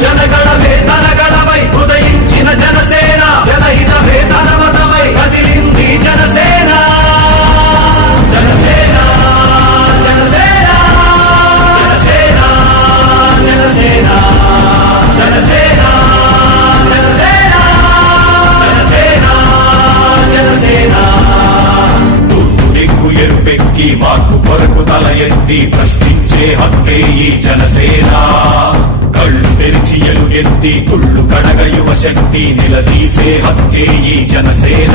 జనగణమే తనగణమై ఉదయించిన జనసేన జనహితమే తన మతమై కదిలింది జనసేన జనసేన జనసేన జనసేన జనసేన జనసేన జనసేన జనసేన జనసేన తూర్పు దిక్కు ఎరుపెక్కి మార్పు కొరకు తల ఎత్తి ప్రశ్నించే హక్కే ఈ జనసేన కళ్ళు తెరిచి ఎలుగెత్తి కుళ్ళు కడగ యువ శక్తి నిలదీసే హక్కే ఈ జనసేన